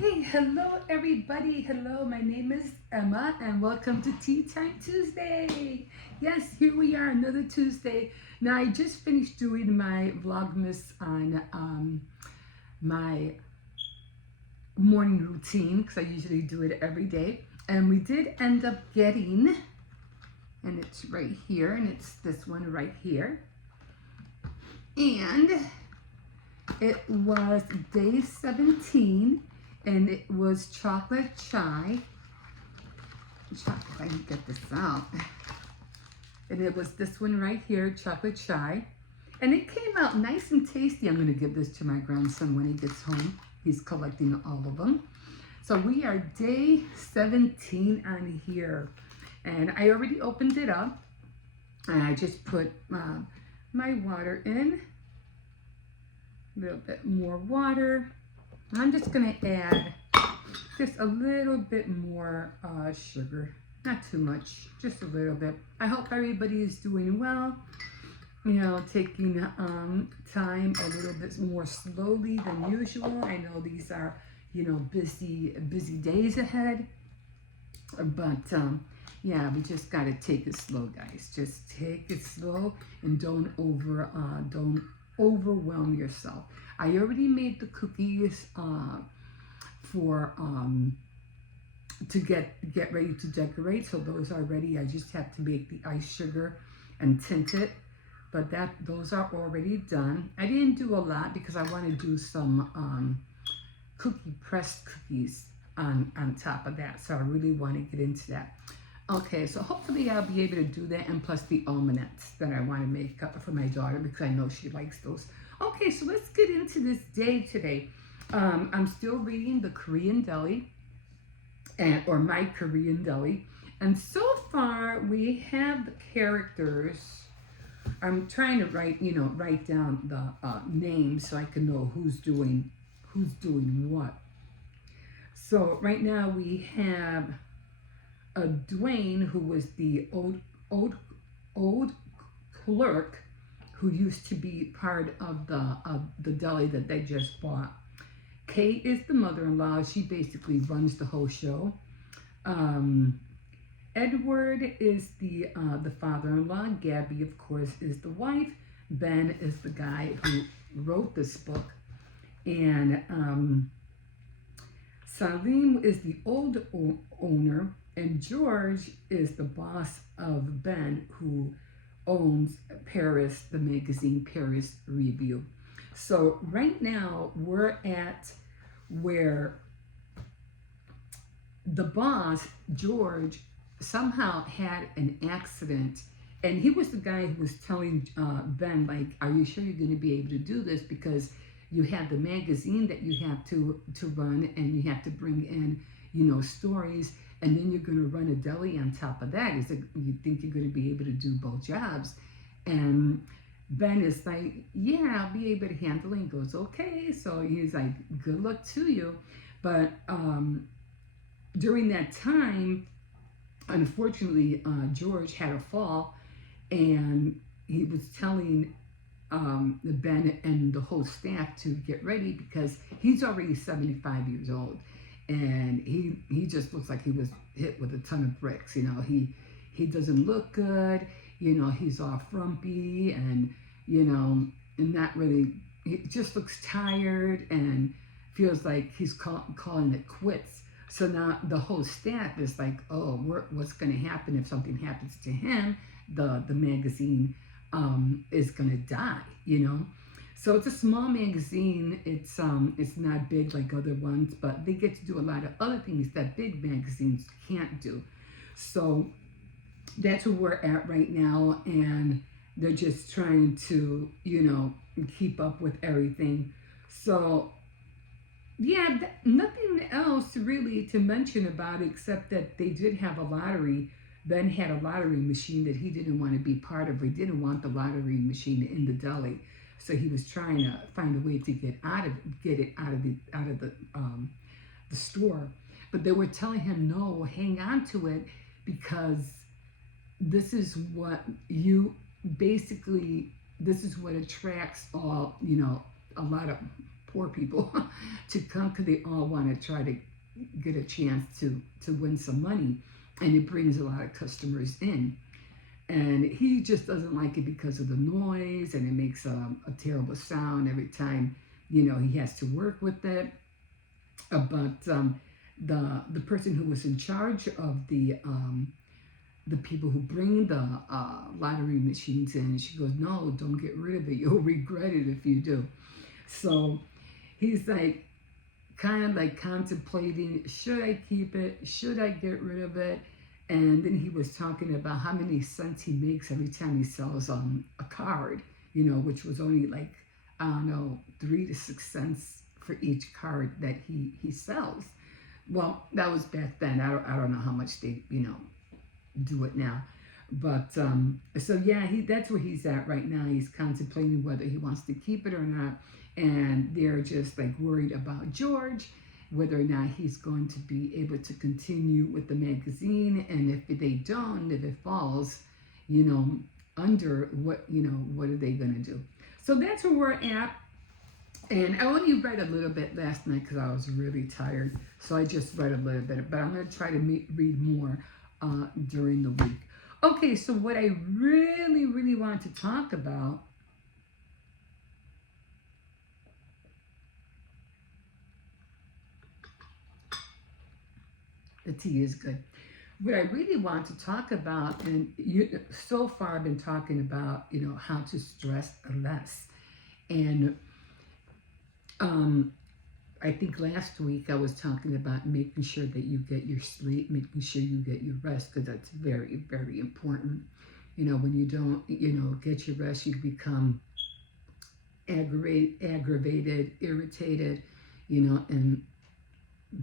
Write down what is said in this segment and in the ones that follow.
Hey, hello everybody. Hello, my name is Emma and welcome to Tea Time Tuesday. Yes, here we are, another Tuesday. Now, I just finished doing my Vlogmas on my morning routine because I usually do it every day. And we did end up getting, and it's right here, and it's this one right here. And it was day 17 and it was chocolate chai. I can get this out. And it was this one right here, chocolate chai. And it came out nice and tasty. I'm gonna give this to my grandson when he gets home. He's collecting all of them. So we are day 17 on here. And I already opened it up. And I just put my water in. A little bit more water. I'm just gonna add just a little bit more sugar, not too much, just a little bit. I hope everybody is doing well, taking time a little bit more slowly than usual. I know these are, busy days ahead, but yeah, we just gotta take it slow, guys. Just take it slow and don't overwhelm yourself. I already made the cookies for to get ready to decorate, so those are ready. I just have to make the ice sugar and tint it, but those are already done. I didn't do a lot because I want to do some pressed cookies on top of that, so I really want to get into that. Okay, so hopefully I'll be able to do that, and plus the almonds that I want to make up for my daughter because I know she likes those. Okay, so let's get into this day today. I'm still reading the Korean Deli, or My Korean Deli, and so far we have the characters. I'm trying to write down the names so I can know who's doing what. So right now we have Dwayne, who was the old clerk who used to be part of the deli that they just bought. Kate is the mother-in-law. She basically runs the whole show. Edward is the father-in-law. Gabby, of course, is the wife. Ben is the guy who wrote this book, and Salim is the old owner, and George is the boss of Ben, who owns Paris, the magazine Paris Review. So right now we're at where the boss, George, somehow had an accident, and he was the guy who was telling Ben, like, are you sure you're going to be able to do this, because you have the magazine that you have to run, and you have to bring in stories, and then you're going to run a deli on top of that. Is it, you think you're going to be able to do both jobs? And Ben is like, yeah, I'll be able to handle it. He goes, okay. So he's like, good luck to you. But during that time, unfortunately, George had a fall, and he was telling Ben and the whole staff to get ready because he's already 75 years old, and he just looks like he was hit with a ton of bricks. He doesn't look good. He's all frumpy, and and not really. He just looks tired and feels like he's calling it quits. So now the whole staff is like, oh, what's going to happen if something happens to him? The magazine is going to die, So it's a small magazine. It's not big like other ones, but they get to do a lot of other things that big magazines can't do. So that's where we're at right now, and they're just trying to, keep up with everything. So yeah, nothing else really to mention about it except that they did have a lottery. Ben had a lottery machine that he didn't want to be part of. He didn't want the lottery machine in the deli, so he was trying to find a way to get it out of the store. But they were telling him, no, hang on to it, because this is what this is what attracts a lot of poor people to come because they all want to try to get a chance to win some money, and it brings a lot of customers in. And he just doesn't like it because of the noise, and it makes a terrible sound every time he has to work with it. But the person who was in charge of the people who bring the lottery machines in, she goes, no, don't get rid of it. You'll regret it if you do. So he's like, kind of like contemplating, should I keep it? Should I get rid of it? And then he was talking about how many cents he makes every time he sells a card, which was only like, I don't know, 3 to 6 cents for each card that he sells. Well, that was back then. I don't know how much they, do it now. But so yeah, that's where he's at right now. He's contemplating whether he wants to keep it or not. And they're just like worried about George, whether or not he's going to be able to continue with the magazine. And if they don't, if it falls, under what are they going to do? So that's where we're at. And I only read a little bit last night because I was really tired. So I just read a little bit, but I'm going to try to read more during the week. Okay, so what I really, really want to talk about the tea is good. What I really want to talk about, and so far I've been talking about, how to stress less. And I think last week I was talking about making sure that you get your sleep, making sure you get your rest, because that's very, very important. When you don't, get your rest, you become aggravated, irritated, and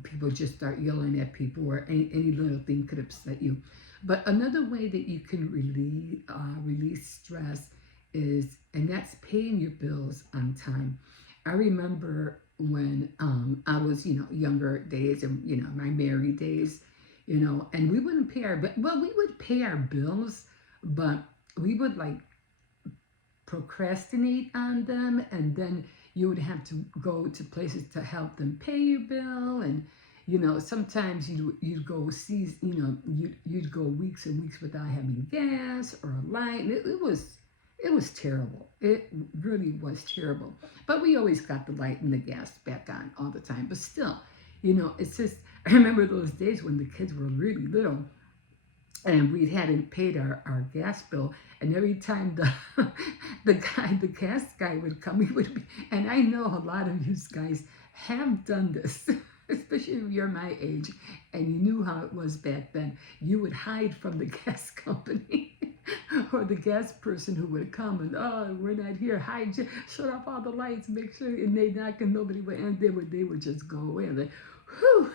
people just start yelling at people, or any little thing could upset you. But another way that you can release stress is, and that's paying your bills on time. I remember when I was, younger days, and my married days, and we wouldn't pay we would pay our bills, but we would like procrastinate on them, and then you would have to go to places to help them pay your bill. And sometimes you'd go you'd go weeks and weeks without having gas or a light, and it was terrible. It really was terrible. But we always got the light and the gas back on all the time. But still, it's just, I remember those days when the kids were really little, and we hadn't paid our gas bill, and every time the gas guy would come, he would be, and I know a lot of you guys have done this, especially if you're my age and you knew how it was back then. You would hide from the gas company or the gas person who would come and, oh, we're not here, hide, shut off all the lights, make sure, and they knock and nobody would, and they would just go away. I'm like, whew.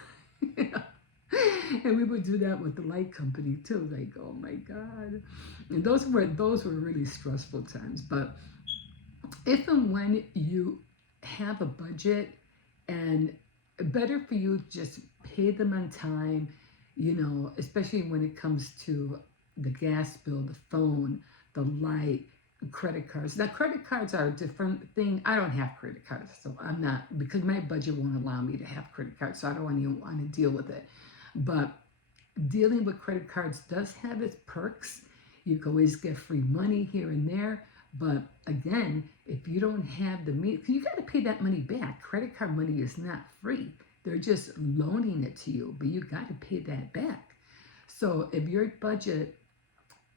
And we would do that with the light company too. Like, oh my God. And those were really stressful times. But if and when you have a budget, and better for you to just pay them on time, especially when it comes to the gas bill, the phone, the light, credit cards. Now, credit cards are a different thing. I don't have credit cards, so I'm not, because my budget won't allow me to have credit cards, so I don't even want to deal with it. But dealing with credit cards does have its perks. You can always get free money here and there. But again, if you don't have the means, you got to pay that money back. Credit card money is not free. They're just loaning it to you, but you got to pay that back. So if your budget,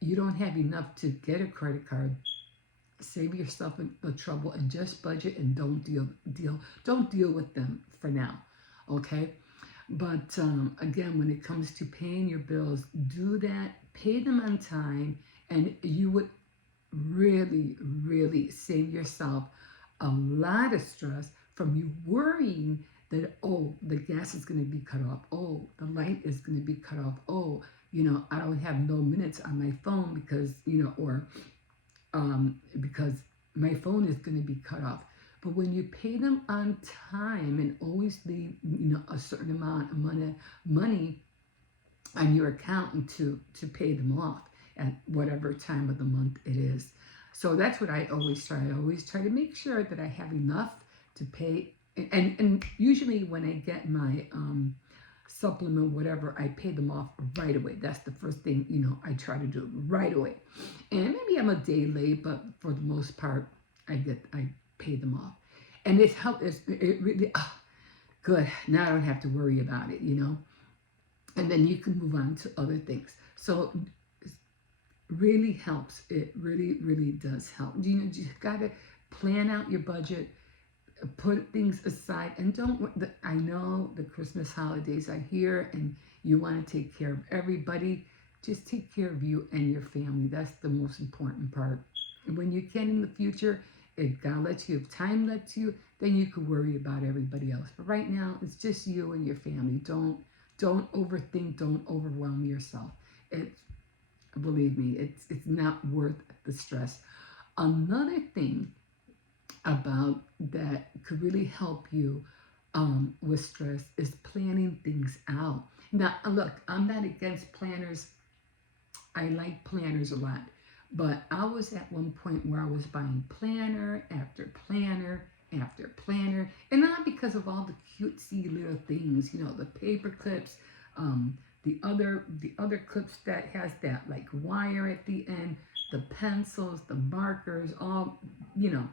you don't have enough to get a credit card, save yourself the trouble and just budget, and don't deal with them for now. Okay? But again, when it comes to paying your bills, do that, pay them on time, and you would really, really save yourself a lot of stress from you worrying that, oh, the gas is going to be cut off, oh, the light is going to be cut off, oh, I don't have no minutes on my phone because, or because my phone is going to be cut off. But when you pay them on time and always leave, a certain amount of money on your account to pay them off at whatever time of the month it is. So that's what I always try. I always try to make sure that I have enough to pay And usually when I get my supplement, whatever, I pay them off right away. That's the first thing, I try to do right away. And maybe I'm a day late, but for the most part, I pay them off. And it's help. It really good. Now I don't have to worry about it. And then you can move on to other things. So it really helps. It really, really does help. You gotta plan out your budget, put things aside, and don't. I know the Christmas holidays are here, and you want to take care of everybody. Just take care of you and your family. That's the most important part. And when you can in the future, if God lets you, if time lets you, then you can worry about everybody else. But right now, it's just you and your family. Don't overthink. Don't overwhelm yourself. It's Believe me, it's not worth the stress. Another thing about that could really help you with stress is planning things out. Now, look, I'm not against planners. I like planners a lot. But I was at one point where I was buying planner after planner after planner. And not because of all the cutesy little things, the paper clips, the other clips that has that like wire at the end, the pencils, the markers, all, the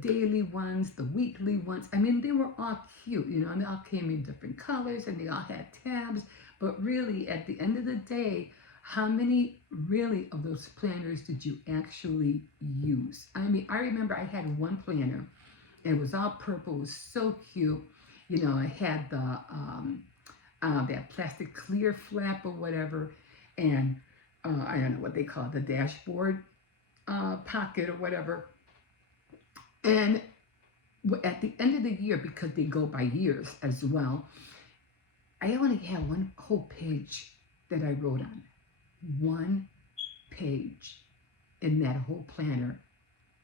daily ones, the weekly ones. I mean, they were all cute, and they all came in different colors and they all had tabs. But really, at the end of the day, how many really of those planners did you actually use? I mean, I remember I had one planner. It was all purple. It was so cute. It had the that plastic clear flap or whatever, and I don't know what they call it, the dashboard pocket or whatever. And at the end of the year, because they go by years as well, I only had one whole page that I wrote on. One page in that whole planner,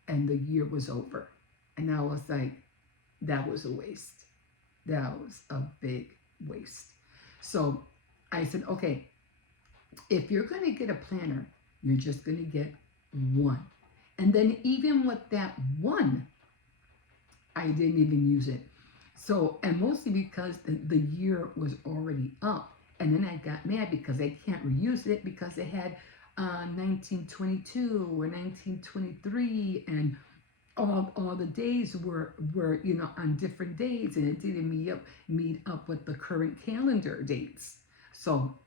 and the year was over. And I was like, that was a waste. That was a big waste. So I said, okay, if you're going to get a planner, you're just going to get one. And then even with that one, I didn't even use it. So, and mostly because the year was already up. And then I got mad because I can't reuse it because it had 1922 or 1923, and all the days were on different days, and it didn't meet up with the current calendar dates. So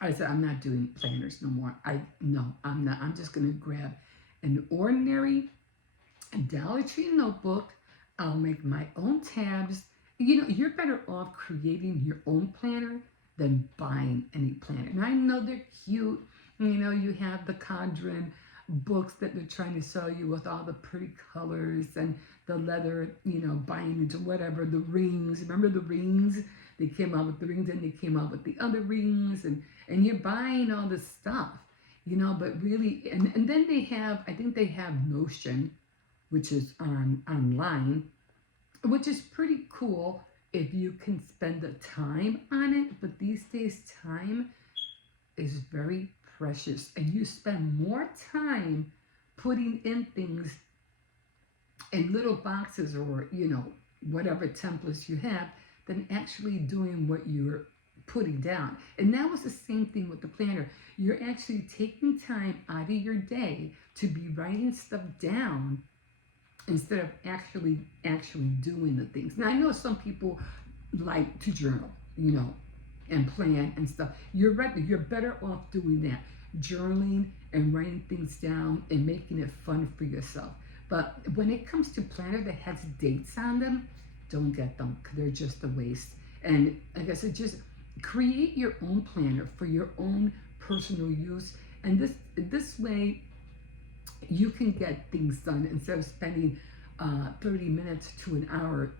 I said, I'm not doing planners no more. I'm not. I'm just gonna grab an ordinary Dollar Tree notebook. I'll make my own tabs. You're better off creating your own planner than buying any planner. And I know they're cute. You have the Cadron books that they're trying to sell you with all the pretty colors and the leather, bindings or whatever, the rings. Remember the rings? They came out with the rings and they came out with the other rings, and you're buying all this stuff, but really, and then I think they have Notion, which is online, which is pretty cool if you can spend the time on it. But these days, time is very precious, and you spend more time putting in things in little boxes or whatever templates you have than actually doing what you're putting down. And that was the same thing with the planner. You're actually taking time out of your day to be writing stuff down instead of actually doing the things. Now, I know some people like to journal, and plan and stuff. You're right. You're better off doing that, journaling and writing things down and making it fun for yourself. But when it comes to planner that has dates on them, don't get them, because they're just a waste. And like I said, just create your own planner for your own personal use. And this way, you can get things done instead of spending 30 minutes to an hour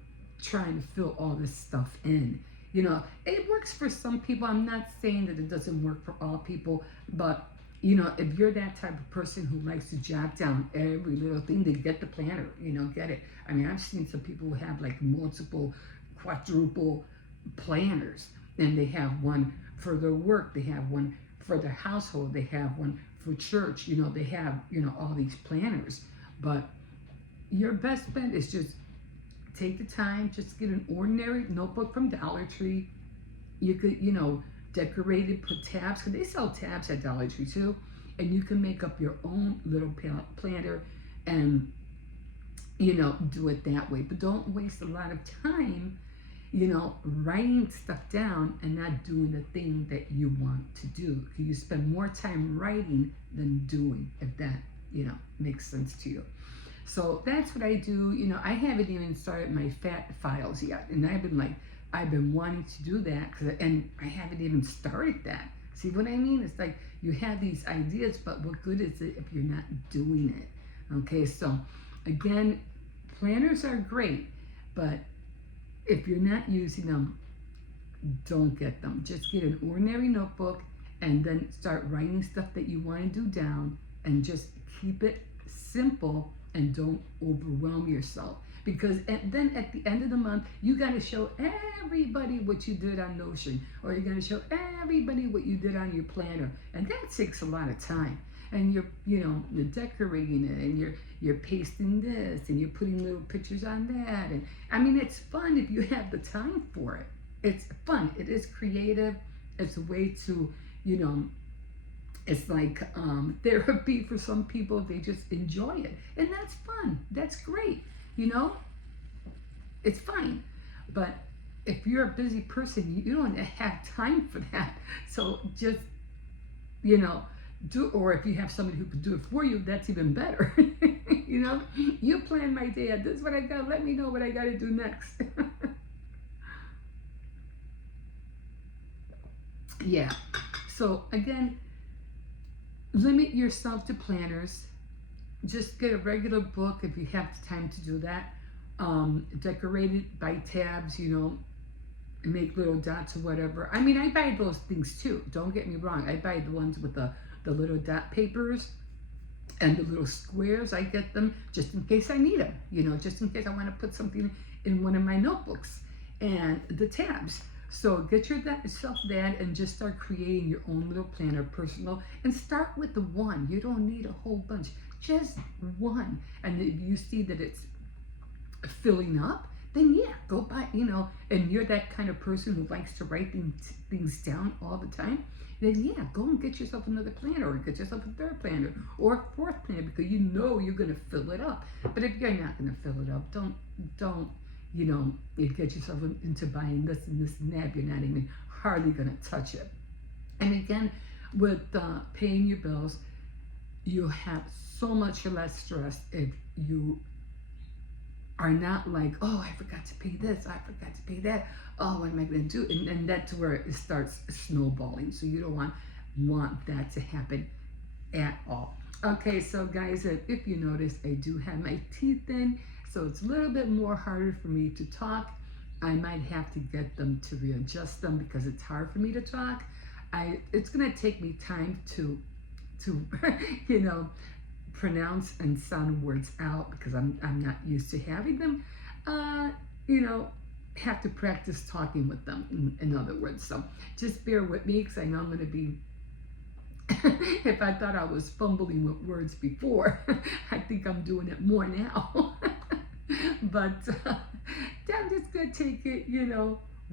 trying to fill all this stuff in. It works for some people. I'm not saying that it doesn't work for all people, but if you're that type of person who likes to jot down every little thing, then get the planner, get it. I mean, I've seen some people who have like multiple, quadruple planners, and they have one for their work, they have one for their household, they have one for church, they have, all these planners. But your best bet is just take the time, just get an ordinary notebook from Dollar Tree. You could, decorate it, put tabs, because they sell tabs at Dollar Tree too. And you can make up your own little planner and, do it that way. But don't waste a lot of time, writing stuff down and not doing the thing that you want to do. Because you spend more time writing than doing, if that, makes sense to you. So that's what I do. I haven't even started my fat files yet. And I've been wanting to do that, and I haven't even started that. See what I mean? It's like you have these ideas, but what good is it if you're not doing it? Okay, so again, planners are great, but if you're not using them, don't get them. Just get an ordinary notebook and then start writing stuff that you want to do down, and just keep it simple and don't overwhelm yourself. Because then at the end of the month, you got to show everybody what you did on Notion, or you're going to show everybody what you did on your planner, and that takes a lot of time. And you're decorating it, and you're pasting this, and you're putting little pictures on that, and I mean, it's fun if you have the time for it. It's fun. It is creative. It's a way to, it's like therapy for some people. They just enjoy it, and that's fun. That's great. It's fine. But if you're a busy person, you don't have time for that. So just, do, or if you have somebody who could do it for you, that's even better. You plan my day. This is what I got. Let me know what I got to do next. Yeah. So again, limit yourself to planners. Just get a regular book if you have the time to do that. Decorate it by tabs, make little dots or whatever. I mean, I buy those things too. Don't get me wrong. I buy the ones with the little dot papers and the little squares. I get them just in case I need them, just in case I want to put something in one of my notebooks, and the tabs. So get yourself that and just start creating your own little planner, personal, and start with the one. You don't need a whole bunch, just one. And if you see that it's filling up, then yeah, go buy, and you're that kind of person who likes to write things down all the time, then yeah, go and get yourself another planner, or get yourself a third planner or a fourth planner, because you're going to fill it up. But if you're not going to fill it up, don't you get yourself into buying this and this and that. You're not even hardly going to touch it. And again, with paying your bills, you have so much less stress if you are not like, oh, I forgot to pay this, I forgot to pay that, oh, what am I going to do? And that's where it starts snowballing. So you don't want that to happen at all. Okay, so guys, if you notice, I do have my teeth in, so it's a little bit more harder for me to talk. I might have to get them to readjust them because it's hard for me to talk. It's going to take me time to pronounce and sound words out, because I'm not used to having them, have to practice talking with them, in other words. So just bear with me, because I know I'm going to be, if I thought I was fumbling with words before, I think I'm doing it more now. But I'm just going to take it,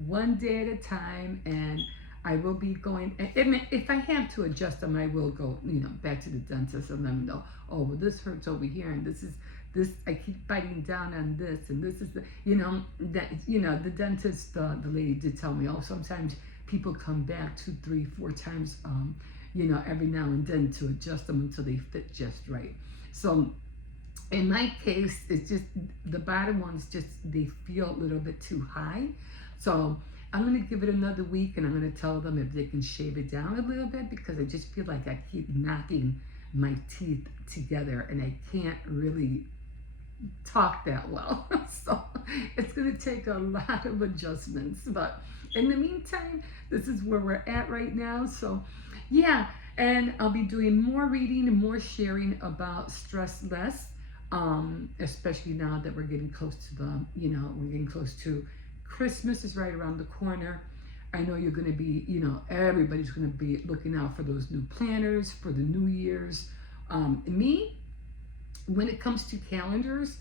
one day at a time, and I will be going, if I have to adjust them, I will go, back to the dentist and let them know, oh, well, this hurts over here, and this, I keep biting down on this, and this is the dentist, the lady did tell me, oh, sometimes people come back 2, 3, 4 times, every now and then to adjust them until they fit just right. So in my case, it's just, the bottom ones they feel a little bit too high. So I'm going to give it another week, and I'm going to tell them if they can shave it down a little bit, because I just feel like I keep knocking my teeth together and I can't really talk that well. So it's going to take a lot of adjustments. But in the meantime, this is where we're at right now. So yeah, and I'll be doing more reading and more sharing about stress less, especially now that we're getting close to we're getting close to Christmas is right around the corner. I know you're going to be, everybody's going to be looking out for those new planners for the New Year's. Me, when it comes to calendars,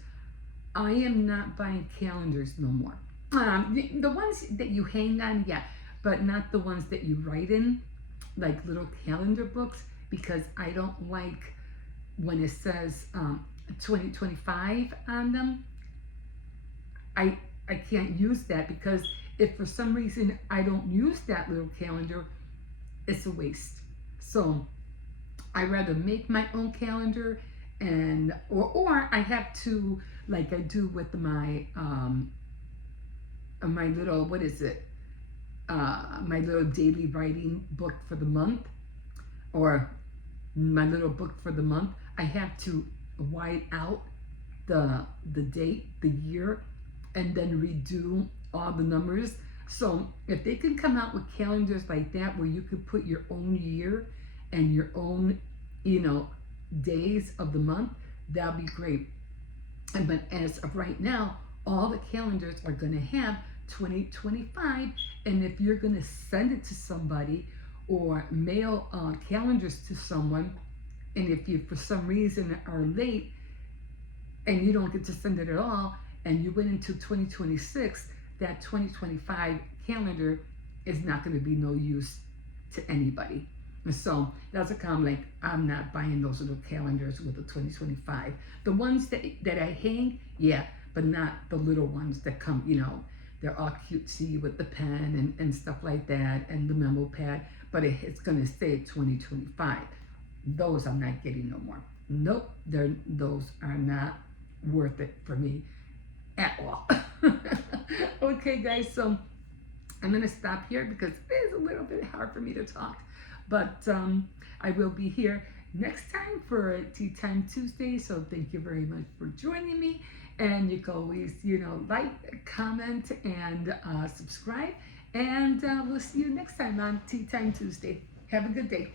I am not buying calendars no more. The ones that you hang on, yeah, but not the ones that you write in, like little calendar books, because I don't like when it says 2025 on them. I can't use that because if for some reason I don't use that little calendar, it's a waste. So I rather make my own calendar, and or I have to, like I do with my little, what is it, my little daily writing book for the month, or my little book for the month. I have to white out the date, the year, and then redo all the numbers. So if they can come out with calendars like that where you could put your own year and your own, days of the month, that'd be great. But as of right now, all the calendars are going to have 2025, and if you're going to send it to somebody or mail calendars to someone, and if you for some reason are late and you don't get to send it at all, and you went into 2026, that 2025 calendar is not going to be no use to anybody. And so that's a comment, like, I'm not buying those little calendars with the 2025. The ones that I hang, yeah, but not the little ones that come, they're all cutesy with the pen and stuff like that, and the memo pad, but it's going to say 2025. Those I'm not getting no more. Nope, those are not worth it for me at all. Okay, guys, so I'm going to stop here because it's a little bit hard for me to talk. But I will be here next time for Tea Time Tuesday. So thank you very much for joining me. And you can always, like, comment, and subscribe. And we'll see you next time on Tea Time Tuesday. Have a good day.